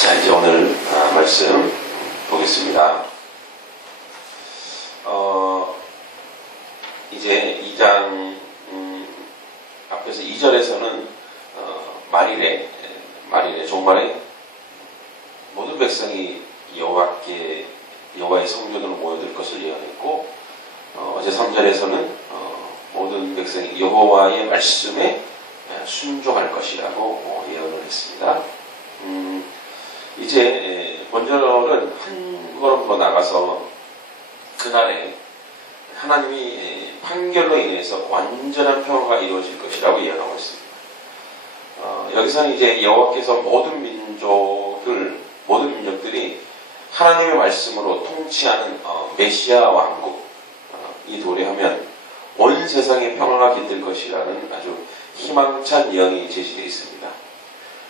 자, 이제 오늘 아, 말씀 보겠습니다. 어, 이제 2장, 음, 앞에서 2절에서는, 어, 말일에, 말일에, 종말에 모든 백성이 여호와께, 여호와의 성전으로 모여들 것을 예언했고, 어, 제 3절에서는, 어, 모든 백성이 여호와의 말씀에 순종할 것이라고 어, 예언을 했습니다. 음, 이제 본절은 한 걸음 더 나가서 그날에 하나님이 판결로 인해서 완전한 평화가 이루어질 것이라고 예언하고 있습니다. 어, 여기서는 이제 여호와께서 모든 민족을 모든 민족들이 하나님의 말씀으로 통치하는 어, 메시아 왕국이 어, 도래하면 온 세상에 평화가 깃들 것이라는 아주 희망찬 예언이 제시되어 있습니다.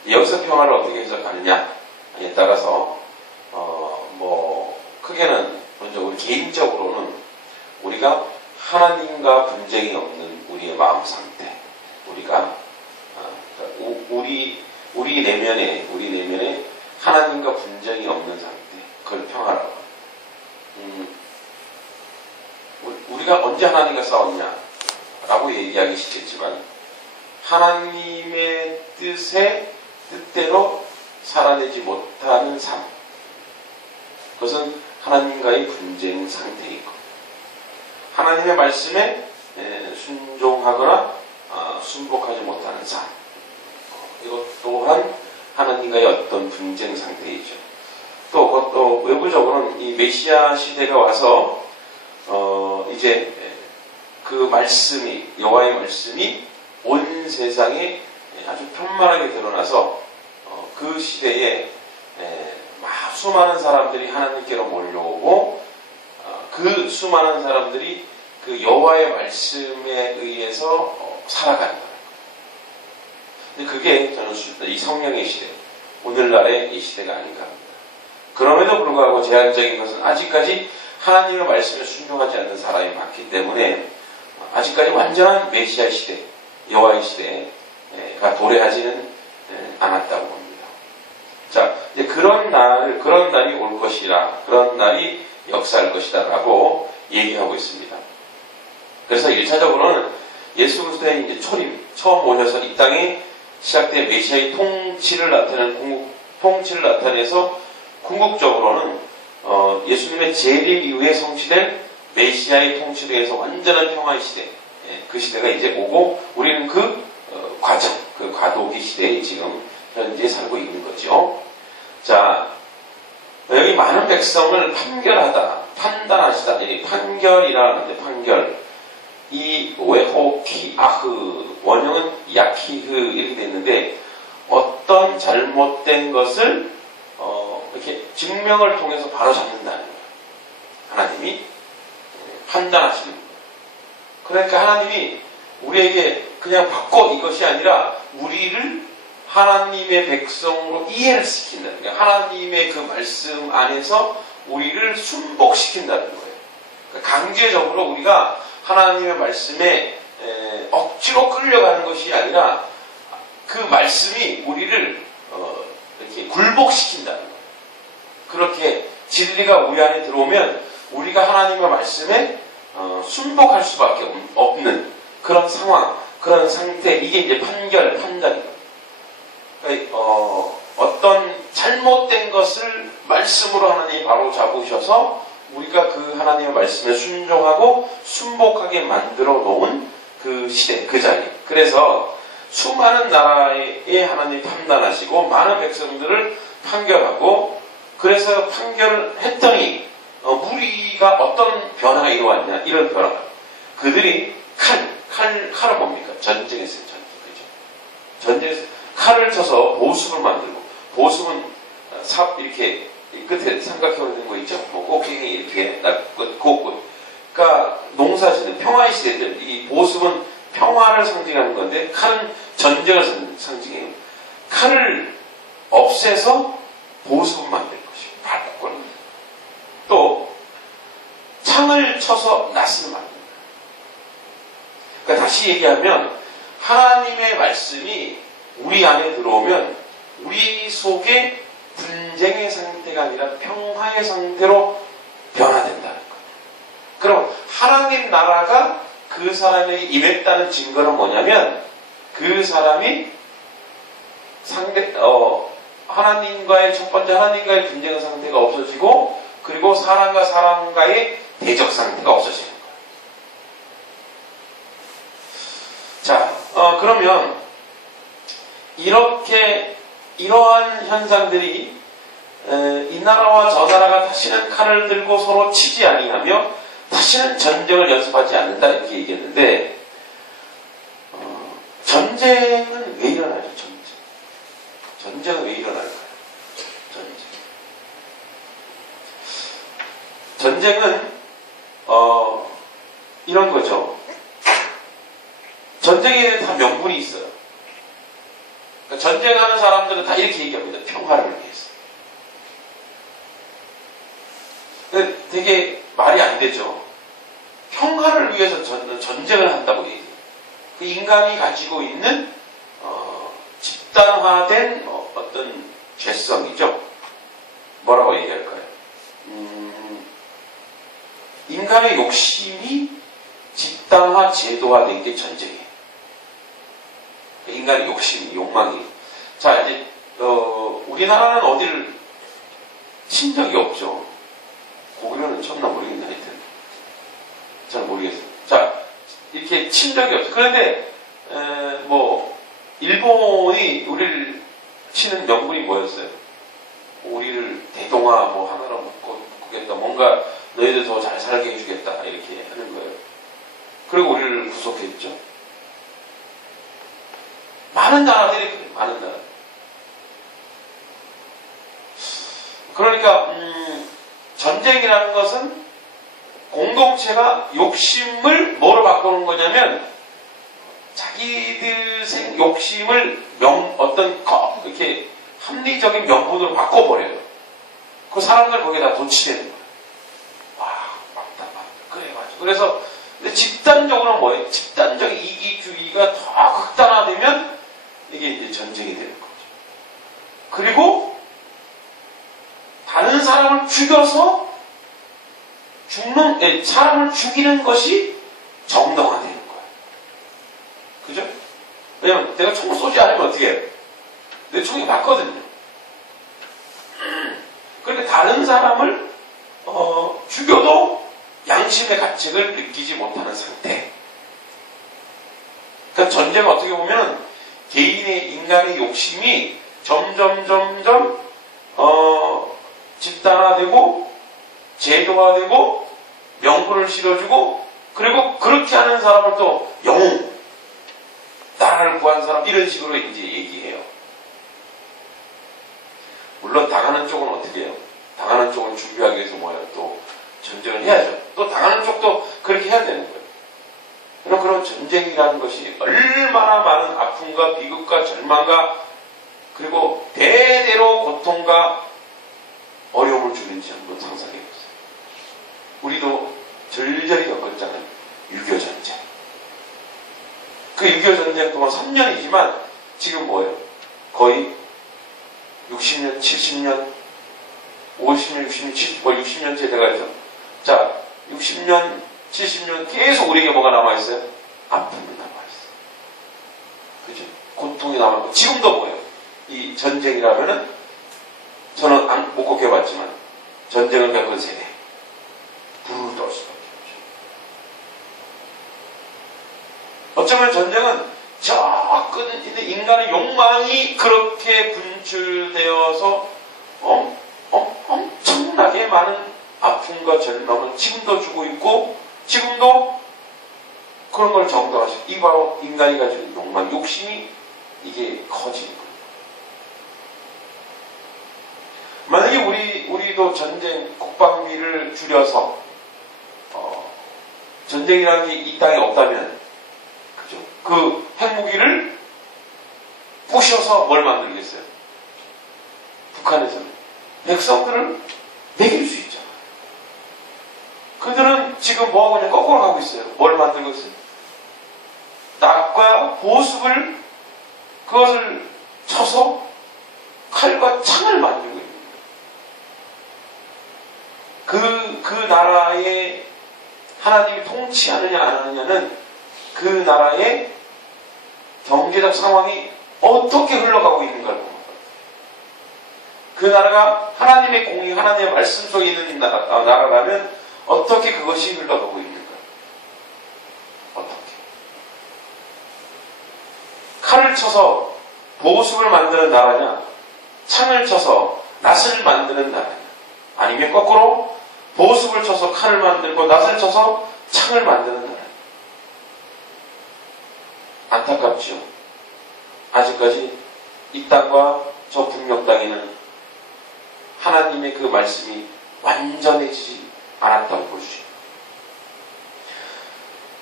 여기서 평화를 어떻게 해석하느냐 에 따라서 어 뭐 크게는 먼저 우리 개인적으로는 우리가 하나님과 분쟁이 없는 우리의 마음 상태, 우리가 어, 그러니까 우리 우리 내면에 우리 내면에 하나님과 분쟁이 없는 상태, 그걸 평화라고. 음, 우리가 언제 하나님과 싸웠냐라고 얘기하기 쉽겠지만 하나님의 뜻에 뜻대로 살아내지 못하는 삶. 그것은 하나님과의 분쟁 상태이고 하나님의 말씀에 순종하거나 어, 순복하지 못하는 삶. 어, 이것 또한 하나님과의 어떤 분쟁 상태이죠. 또, 또 외부적으로는 이 메시아 시대가 와서 어, 이제 그 말씀이 여호와의 말씀이 온 세상에 아주 편만하게 드러나서 어, 그 시대에 수많은 사람들이 하나님께로 몰려오고 어, 그 수많은 사람들이 그 여호와의 말씀에 의해서 어, 거예요. 근데 그게 저는 이 성령의 시대, 오늘날의 이 시대가 아닌가 합니다. 그럼에도 불구하고 제한적인 것은 아직까지 하나님의 말씀에 순종하지 않는 사람이 많기 때문에 아직까지 완전한 메시아 시대, 여호와의 시대가 도래하지는 않았다고 봅니다. 자, 이제 그런 날, 그런 날이 올 것이라, 그런 날이 역사할 것이다 라고 얘기하고 있습니다. 그래서 1차적으로는 예수 그리스도의 이제 초림, 처음 오셔서 이 땅에 시작된 메시아의 통치를 나타내는 궁극, 통치를 나타내서 궁극적으로는 어, 예수님의 재림 이후에 성취된 메시아의 통치로 해서 완전한 평화의 시대, 예, 그 시대가 이제 오고 우리는 그 어, 과정, 그 과도기 시대에 지금 현재 살고 있는 거죠. 자, 여기 많은 백성을 판결하다, 판단하시다, 이 판결이라는데 판결. 이 웨호키 아흐 원형은 야키흐 이렇게 됐는데 어떤 잘못된 것을 어, 이렇게 증명을 통해서 바로 잡는다는 거예요. 하나님이 판단하시는 거예요. 그러니까 하나님이 우리에게 그냥 바꿔 이것이 아니라 우리를 하나님의 백성으로 이해를 시킨다는 거예요. 하나님의 그 말씀 안에서 우리를 순복시킨다는 거예요. 그러니까 강제적으로 우리가 하나님의 말씀에 억지로 끌려가는 것이 아니라 그 말씀이 우리를 어, 이렇게 굴복시킨다는 거예요. 그렇게 진리가 우리 안에 들어오면 우리가 하나님의 말씀에 어, 순복할 수밖에 없는 그런 상황, 그런 상태, 이게 이제 판결, 판단입니다. 그러니까, 어, 어떤 잘못된 것을 말씀으로 하나님이 바로 잡으셔서 우리가 그 하나님의 말씀에 순종하고 순복하게 만들어 놓은 그 시대, 그 자리. 그래서 수많은 나라에 하나님이 판단하시고 많은 백성들을 판결하고 그래서 판결을 했더니 어, 무리가 어떤 변화가 일어났냐 이런 변화. 그들이 칼, 칼, 칼은 뭡니까? 전쟁했어요, 전쟁. 그죠? 전쟁에서 칼을 쳐서 보습을 만들고, 보습은 삽, 이렇게, 끝에 삼각형으로 된거 있죠? 뭐 꼭지기 이렇게, 끝, 꼭끝. 그러니까 농사 짓는 평화의 시대들, 이 보습은 평화를 상징하는 건데, 칼은 전쟁을 상징해요. 칼을 없애서 보습을 만들 것이고, 바꾸는 또, 창을 쳐서 낫을 만든다. 그러니까 다시 얘기하면 하나님의 말씀이 우리 안에 들어오면 우리 속에 분 전쟁의 상태가 아니라 평화의 상태로 변화된다는 거예요. 그럼 하나님 나라가 그 사람에게 임했다는 증거는 뭐냐면 그 사람이 상대 어 하나님과의 첫 번째 하나님과의 분쟁 상태가 없어지고 그리고 사람과 사람과의 대적 상태가 없어지는 거예요. 자, 어, 그러면 이렇게 이러한 현상들이 에, 이 나라와 저 나라가 다시는 칼을 들고 서로 치지 아니하며 다시는 전쟁을 연습하지 않는다 이렇게 얘기했는데 어, 전쟁은 왜 일어나죠? 전쟁. 전쟁은 왜 일어날까요? 전쟁. 전쟁은 어, 이런 거죠. 전쟁에는 다 명분이 있어요. 그러니까 전쟁하는 사람들은 다 이렇게 얘기합니다. 평화를 위해서. 근데 되게 말이 안 되죠. 평화를 위해서 전, 전쟁을 한다고 얘기해요. 그 인간이 가지고 있는 어, 집단화된 어, 떤 죄성이죠. 뭐라고 얘기할까요? 음, 인간의 욕심이 집단화, 제도화된 게 전쟁이에요. 인간의 욕심, 욕망이. 자, 이제, 어, 우리나라는 어디를 친 적이 없죠. 고구려는 쳤나 모르겠네, 하여튼. 잘 모르겠어요. 자, 이렇게 친 적이 없어. 그런데, 에, 뭐, 일본이 우리를 치는 명분이 뭐였어요? 우리를 대동아 뭐 하나로 묶겠다. 뭔가 너희들 더 잘 살게 해주겠다. 이렇게 하는 거예요. 그리고 우리를 구속했죠. 많은 나라들이. 많은 나라. 그러니까 음, 전쟁이라는 것은 공동체가 욕심을 뭐로 바꾸는 거냐면 자기들 생 욕심을 명 어떤 거 이렇게 합리적인 명분으로 바꿔버려요. 그 사람들 거기다 도치되는 거예요. 와 맞다 맞다 그래 맞아. 그래서 근데 집단적으로 뭐예요? 집단적 이기주의가 더 극단화되면 이게 이제 전쟁이 되는 거죠. 그리고 다른 사람을 죽여서 죽는 예, 사람을 죽이는 것이 정당화되는 거예요. 그죠? 왜냐면 내가 총을 쏘지 않으면 어떻게 해요? 내 총이 맞거든요. 그러니까 다른 사람을 어, 죽여도 양심의 가책을 느끼지 못하는 상태. 그러니까 전쟁 어떻게 보면 개인의 인간의 욕심이 점점 점점 어, 되고 제도화되고 명분을 실어주고 그리고 그렇게 하는 사람을 또 영웅 나라를 구한 사람 이런 식으로 이제 얘기해요. 물론 당하는 쪽은 어떻게 해요? 당하는 쪽을 준비하기 위해서 뭐야 또 전쟁을 해야죠. 또 당하는 쪽도 그렇게 해야 되는 거예요. 그럼 그런 전쟁이라는 것이 얼마나 많은 아픔과 비극과 절망과 그리고 대대로 고통과 어려움 을 주는지 한번 상상해 보세요. 우리도 절절히 겪었잖아요. 6.25 전쟁. 그6.25 전쟁 동안 3년이지만 지금 뭐예요? 거의 60년, 70년, 50년, 60년, 70, 뭐 60년째 돼가죠. 자, 60년, 70년 계속 우리에게 뭐가 남아있어요? 아픔이 남아있어요. 그죠? 고통이 남아있고, 지금도 뭐예요? 이 전쟁이라면은, 저는 안, 못 겪어봤지만, 전쟁을 겪은 세대. 부르르 떨 수밖에 없죠. 어쩌면 전쟁은 저 끝, 인간의 욕망이 그렇게 분출되어서, 어? 어? 엄청나게 많은 아픔과 절망을 지금도 주고 있고, 지금도 그런 걸 정당화시켜. 이 바로 인간이 가지고 있는 욕망, 욕심이 이게 커지는 거예요. 만약에 우리, 우리도 전쟁, 국방비를 줄여서, 어, 전쟁이라는 게 이 땅에 없다면, 그죠? 그 핵무기를 부셔서 뭘 만들겠어요? 북한에서는. 백성들을 먹일 수 있잖아요. 그들은 지금 뭐하고 그냥 거꾸로 가고 있어요. 뭘 만들고 있어요? 낙과 보습을 그것을 쳐서 칼과 창을 만들고 거예요. 그 나라에 하나님이 통치하느냐 안 하느냐는 그 나라의 경제적 상황이 어떻게 흘러가고 있는가를 봅니다. 그 나라가 하나님의 공의, 하나님의 말씀 속에 있는 나라, 아, 나라라면 어떻게 그것이 흘러가고 있는가? 어떻게? 칼을 쳐서 보습을 만드는 나라냐? 창을 쳐서 낫을 만드는 나라냐? 아니면 거꾸로 보습을 쳐서 칼을 만들고 낫을 쳐서 창을 만드는 나라. 안타깝죠. 아직까지 이 땅과 저 북녘 땅에는 하나님의 그 말씀이 완전해지지 않았다고 볼 수 있습니다.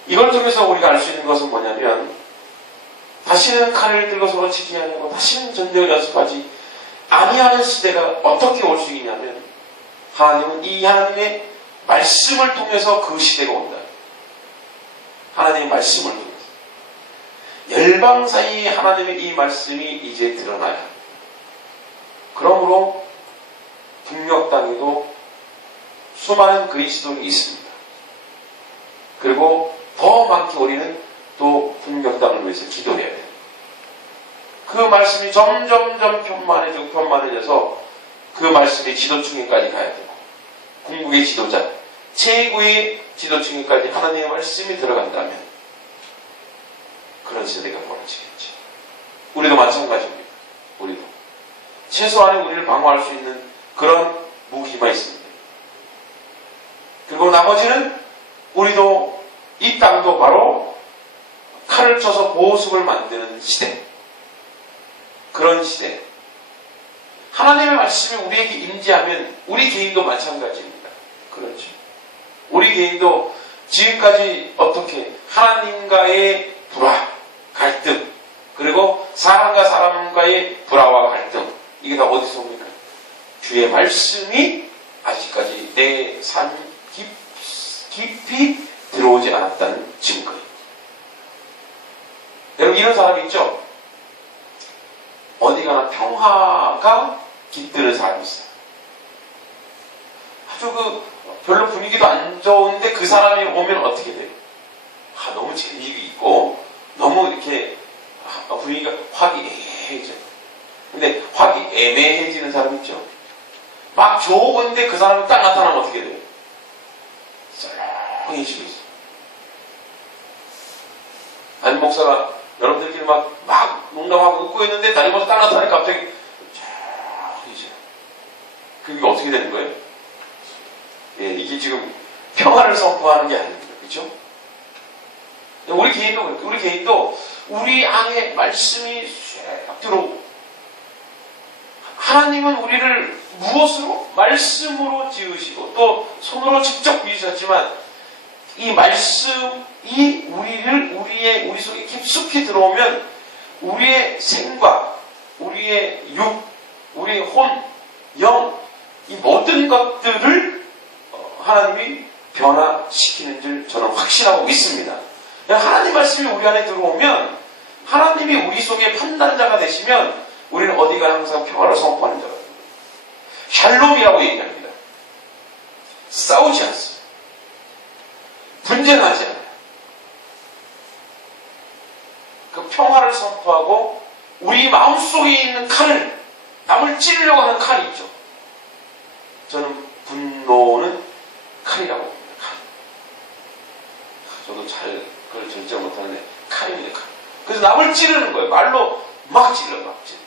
이걸 통해서 우리가 알 수 있는 것은 뭐냐면 다시는 칼을 들고 서로 치기 하냐고 다시는 전쟁을 연습하지 아니하는 시대가 어떻게 올 수 있냐면 하나님은 이 하나님의 말씀을 통해서 그 시대가 온다. 하나님의 말씀을 통해서. 열방 사이에 하나님의 이 말씀이 이제 드러나야. 그러므로 북녘 땅에도 수많은 그리스도인이 있습니다. 그리고 더 많게 우리는 또 북녘 땅을 위해서 기도해야 돼요. 그 말씀이 점점점 편만해지고 편만해져서 그 말씀이 지도층에까지 가야 되고 궁극의 지도자, 최고의 지도층에까지 하나님의 말씀이 들어간다면 그런 세대가 벌어지겠지. 우리도 마찬가지입니다. 우리도. 최소한의 우리를 방어할 수 있는 그런 무기가 있습니다. 그리고 나머지는 우리도 이 땅도 바로 칼을 쳐서 보습을 만드는 시대. 그런 시대. 하나님의 말씀이 우리에게 임재하면 우리 개인도 마찬가지입니다. 그렇죠. 우리 개인도 지금까지 어떻게 하나님과의 불화, 갈등, 그리고 사람과 사람과의 불화와 갈등, 이게 다 어디서 옵니까? 주의 말씀이 아직까지 내 삶 깊이 들어오지 않았다는 증거입니다. 여러분 이런 사람 있죠? 어디 가나 평화가 깃드는 사람이 있어요. 아주 그 별로 분위기도 안 좋은데 그 사람이 오면 어떻게 돼요? 아, 너무 재미가 있고 너무 이렇게 분위기가 화기애애해져요. 근데 화기애매해지는 사람 있죠? 막 좋은데 그 사람이 딱 나타나면 어떻게 돼요? 썰렁해지고 있어요. 아니 목사가 여러분들끼리 막, 막 농담하고 웃고 있는데 다리 모서 딱 나타나니까 갑자기 쫙 이제 그게 어떻게 되는 거예요? 예, 이게 지금 평화를 선포하는 게 아닙니다. 그렇죠? 우리 개인도 우리 개인도 우리 안에 말씀이 쫙 들어오고 하나님은 우리를 무엇으로? 말씀으로 지으시고 또 손으로 직접 지으셨지만 이 말씀이 우리를 우리의 우리 속에 깊숙이 들어오면 우리의 생과 우리의 육, 우리의 혼, 영, 이 모든 것들을 어, 하나님이 변화시키는 줄 저는 확신하고 믿습니다. 하나님 말씀이 우리 안에 들어오면 하나님이 우리 속에 판단자가 되시면 우리는 어디가 항상 평화를 선포하는 자가 됩니다. 샬롬이라고 얘기합니다. 싸우지 않습니다. 분쟁하지 않아요. 그 평화를 선포하고 우리 마음속에 있는 칼을 남을 찌르려고 하는 칼이 있죠. 저는 분노는 칼이라고. 칼. 저도 잘 그걸 절제 못하는데 칼입니다. 칼. 그래서 남을 찌르는 거예요. 말로 막 찔러 막 찔러.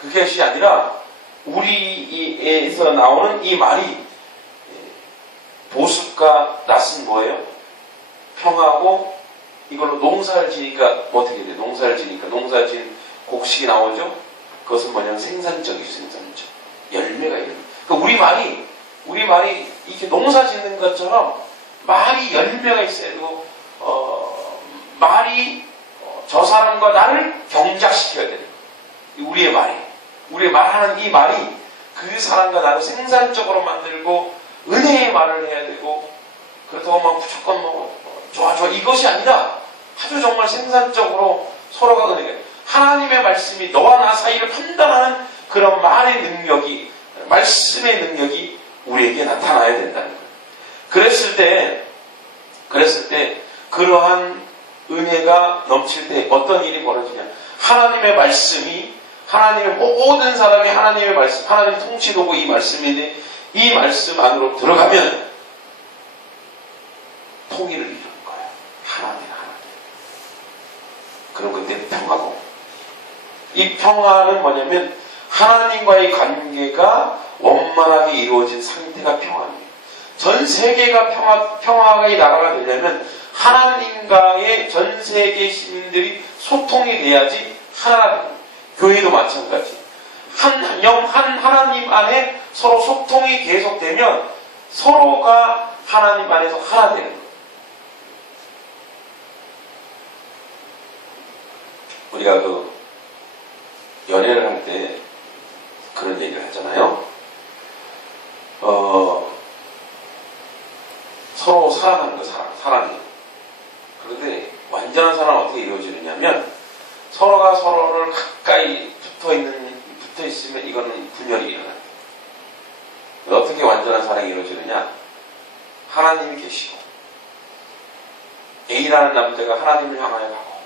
그것이 아니라 우리에서 나오는 이 말이 보습과 낫은 뭐예요? 평하고 이걸로 농사를 지니까 뭐 어떻게 돼? 농사를 지니까 농사 지은 곡식이 나오죠? 그것은 뭐냐면 생산적이죠, 생산적. 열매가 있는. 그러니까 우리 말이, 우리 말이 이렇게 농사 짓는 것처럼 말이 열매가 있어야 되고, 어, 말이 어, 저 사람과 나를 경작시켜야 되는 우리의 말이. 우리의 말하는 이 말이 그 사람과 나를 생산적으로 만들고 은혜의 말을 해야 되고 그렇다고 막 무조건 뭐 좋아 좋아 이것이 아니라 아주 정말 생산적으로 서로가 은혜가 하나님의 말씀이 너와 나 사이를 판단하는 그런 말의 능력이 말씀의 능력이 우리에게 나타나야 된다는 거예요. 그랬을 때, 그랬을 때, 그러한 은혜가 넘칠 때 어떤 일이 벌어지냐. 하나님의 말씀이, 하나님의 모든 사람이 하나님의 말씀, 하나님 통치도고 이 말씀인데, 이 말씀 안으로 들어가면 통일을 이루는 거예요. 하나님, 하나님. 그럼 그때 평화고. 이 평화는 뭐냐면, 하나님과의 관계가 원만하게 이루어진 상태가 평화입니다. 전 세계가 평화, 평화의 나라가 되려면 하나님과의 전 세계 시민들이 소통이 돼야지 하나가 됩니다. 교회도 마찬가지. 한, 영, 한 하나님 안에 서로 소통이 계속되면 서로가 하나님 안에서 하나 되는 거예요. 우리가 그 연애를 할 때 그런 얘기를 하잖아요. 어, 서로 사랑하는 거, 사랑, 사랑이. 그런데 완전한 사랑은 어떻게 이루어지느냐면 서로가 서로를 가까이 붙어 있는, 붙어 있으면 이거는 분열이 일어납니다. 어떻게 완전한 사랑이 이루어지느냐? 하나님이 계시고, A라는 남자가 하나님을 향하여 가고,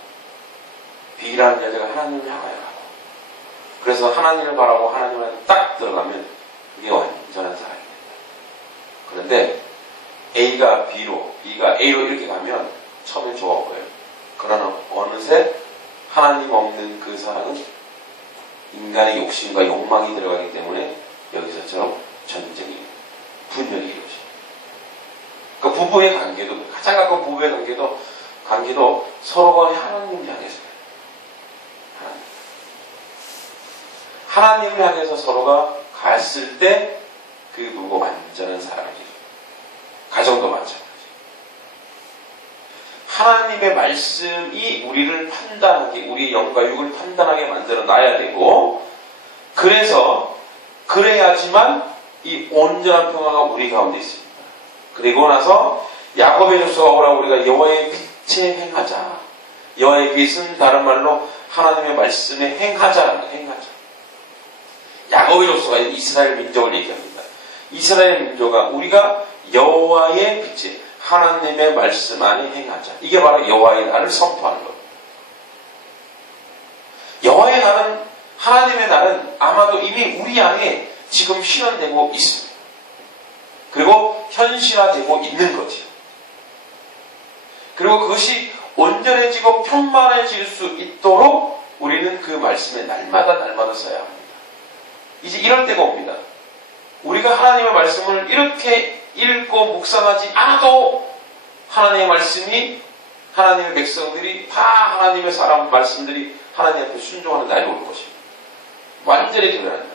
B라는 여자가 하나님을 향하여 가고, 그래서 하나님을 바라고 하나님을 딱 들어가면 이게 완전한 사랑입니다. 그런데 A가 B로, B가 A로 이렇게 가면 처음에 좋아 보여요. 그러나 어느새 하나님 없는 그 사랑은 인간의 욕심과 욕망이 들어가기 때문에 여기서처럼 전쟁이, 분열이 이루어집니다. 그 부부의 관계도, 가장 가까운 부부의 관계도, 관계도 서로가 하나님을 향해서 하나님. 하나님을 향해서 서로가 갔을 때 그 부부가 완전한 사랑이죠. 가정도 마찬가지. 하나님의 말씀이 우리를 판단하게, 우리의 영과 육을 판단하게 만들어 놔야 되고, 그래서, 그래야지만 이 온전한 평화가 우리 가운데 있습니다. 그리고 나서 야곱의 족속가 오라 우리가 여호와의 빛에 행하자. 여호와의 빛은 다른 말로 하나님의 말씀에 행하자라는 행하자. 야곱의 족속가 이스라엘 민족을 얘기합니다. 이스라엘 민족아 우리가 여호와의 빛에 하나님의 말씀 안에 행하자. 이게 바로 여호와의 날을 선포하는 겁니다. 여호와의 날은 하나님의 날은 아마도 이미 우리 안에 지금 실현되고 있습니다. 그리고 현실화되고 있는 거죠. 그리고 그것이 온전해지고 평만해질 수 있도록 우리는 그 말씀에 날마다 날마다 써야 합니다. 이제 이럴 때가 옵니다. 우리가 하나님의 말씀을 이렇게 읽고 묵상하지 않아도 하나님의 말씀이 하나님의 백성들이 다 하나님의 사람 말씀들이 하나님 앞에 순종하는 날이 올 것입니다. 완전히 드러난다.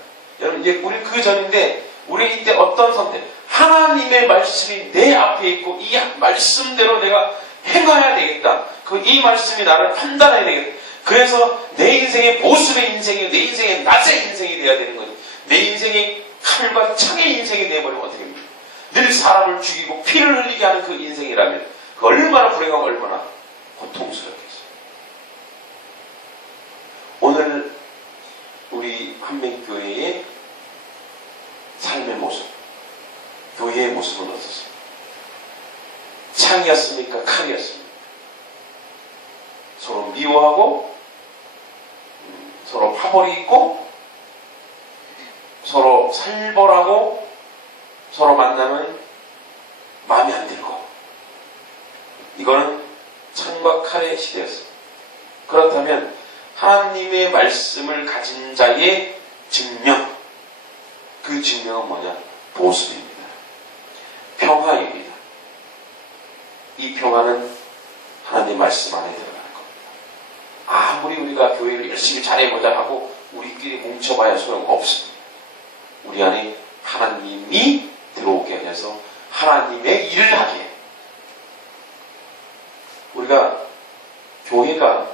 여러분 이제 우리 그 전인데 우리 이때 어떤 선택? 하나님의 말씀이 내 앞에 있고 이 말씀대로 내가 행해야 되겠다. 그 이 말씀이 나를 판단해야 되겠다. 그래서 내 인생의 보수의 인생이 내 인생의 낮의 인생이 되어야 되는 거죠. 내 인생이 칼과 창의 인생이 되어버리면 어떻게 됩니까? 늘 사람을 죽이고 피를 흘리게 하는 그 인생이라면 그 얼마나 불행하고 얼마나 고통스럽겠어요. 오늘 우리 한명교회의 삶의 모습, 교회의 모습은 어떻습니까? 창이었습니까? 칼이었습니까? 서로 미워하고 음, 서로 파벌이 있고 서로 살벌하고 서로 만나면 마음에 안 들고 이거는 창과 칼의 시대였습니다. 그렇다면 하나님의 말씀을 가진 자의 증명 그 증명은 뭐냐? 보습입니다. 평화입니다. 이 평화는 하나님 말씀 안에 들어가는 겁니다. 아무리 우리가 교회를 열심히 잘해보자 하고 우리끼리 뭉쳐봐야 소용 없습니다. 우리 안에 하나님이 들어오게 하셔서 하나님의 일을 하게 우리가 교회가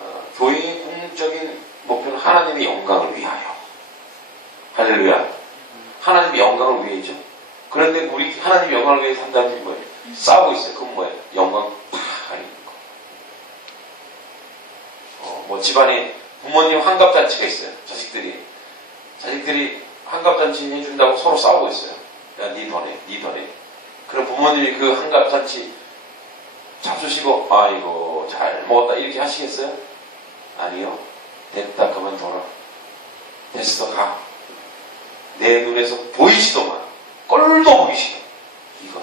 어, 교회의 궁극적인 목표는 하나님의 영광을 위하여 할렐루야 하나님의 영광을 위해죠 그런데 우리 하나님의 영광을 위해 산다는 게 뭐예요? 싸우고 있어요. 그건 뭐예요? 영광 팍 가리는 거. 어, 뭐 집안에 부모님 환갑잔치가 있어요. 자식들이. 자식들이 환갑잔치 해준다고 서로 싸우고 있어요. 야 니 더네 니 더네 그럼 부모님이 그 한갑 잔치 잡수시고 아이고 잘 먹었다 이렇게 하시겠어요? 아니요. 됐다 그만둬라 됐어 가. 내 눈에서 보이시더만. 꼴도 보이시더 이거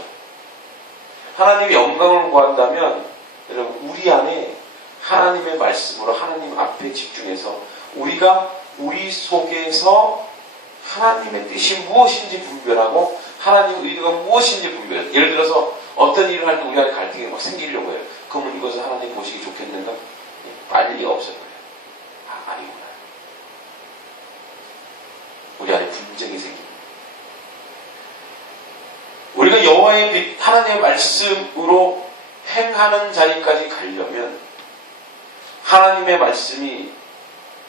하나님의 영광을 구한다면 여러분 우리 안에 하나님의 말씀으로 하나님 앞에 집중해서 우리가 우리 속에서 하나님의 뜻이 무엇인지 분별하고 하나님의 의도가 무엇인지 분별. 예를 들어서 어떤 일을 할 때 우리 안에 갈등이 막 생기려고 해요. 그러면 이것을 하나님 보시기 좋겠는가? 빨리 없어져요. 아, 아니구나. 우리 안에 분쟁이 생깁니다. 우리가 여호와의 빛, 하나님의 말씀으로 행하는 자리까지 가려면 하나님의 말씀이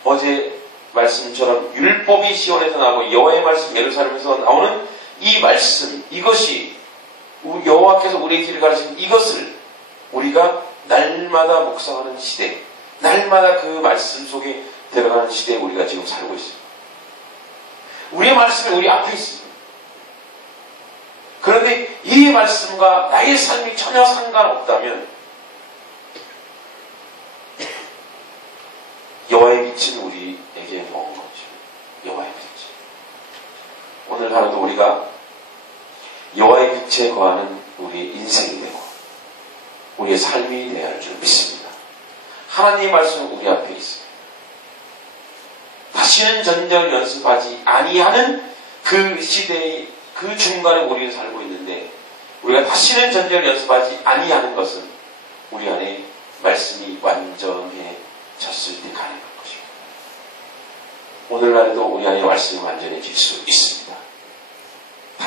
어제 말씀처럼 율법이 시원에서 나오고 여호와의 말씀 예루살렘에서 나오는 이 말씀 이것이 여호와께서 우리의 길을 가르치는 이것을 우리가 날마다 묵상하는 시대 날마다 그 말씀 속에 들어가는 시대에 우리가 지금 살고 있습니다. 우리의 말씀이 우리 앞에 있습니다. 그런데 이 말씀과 나의 삶이 전혀 상관없다면 여호와의 빛은 우리에게 먼 거죠. 여호와의 빛. 오늘 하루도 우리가 여호와의 빛에 거하는 우리의 인생이 되고 우리의 삶이 되어야 할 줄 믿습니다. 하나님의 말씀은 우리 앞에 있습니다. 다시는 전쟁을 연습하지 아니하는 그 시대의 그 중간에 우리는 살고 있는데 우리가 다시는 전쟁을 연습하지 아니하는 것은 우리 안에 말씀이 완전해졌을 때 가능한 것입니다. 오늘날에도 우리 안에 말씀이 완전해질 수 있습니다.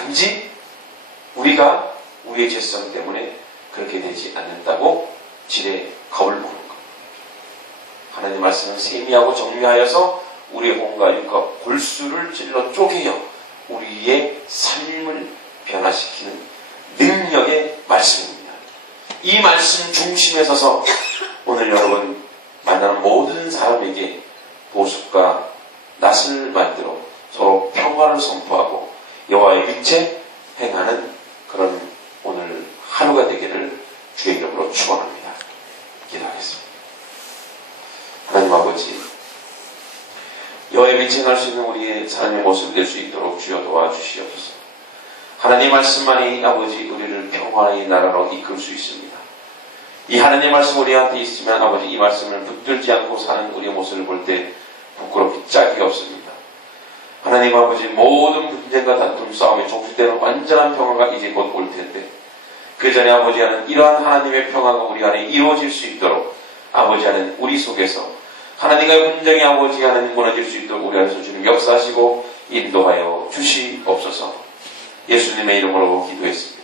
단지 우리가 우리의 죄성 때문에 그렇게 되지 않는다고 지레 겁을 먹는 것. 하나님 말씀은 세미하고 정리하여서 우리의 몸과 육과 골수를 찔러 쪼개어 우리의 삶을 변화시키는 능력의 말씀입니다. 이 말씀 중심에 서서 오늘 여러분 만나는 모든 사람에게 보습과 낯을 만들어 서로 평화를 선포하고 여호와의 빛에 행하는 그런 오늘 하루가 되기를 주의 이름으로 축원합니다. 기도하겠습니다. 하나님 아버지 여호와의 빛에 행할 수 있는 우리의 삶의 모습을 낼수 있도록 주여 도와주시옵소서. 하나님 말씀만이 아버지 우리를 평화의 나라로 이끌 수 있습니다. 이 하나님의 말씀 우리한테 있으면 아버지 이 말씀을 붙들지 않고 사는 우리의 모습을 볼 때 부끄럽기 짝이 없습니다. 하나님 아버지 모든 분쟁과 다툼 싸움이 종식되는 완전한 평화가 이제 곧 올 텐데 그 전에 아버지 하는 이러한 하나님의 평화가 우리 안에 이루어질 수 있도록 아버지 하는 우리 속에서 하나님과의 분쟁이 아버지 하는 무너질 수 있도록 우리 안에서 주님 역사하시고 인도하여 주시옵소서 예수님의 이름으로 기도했습니다.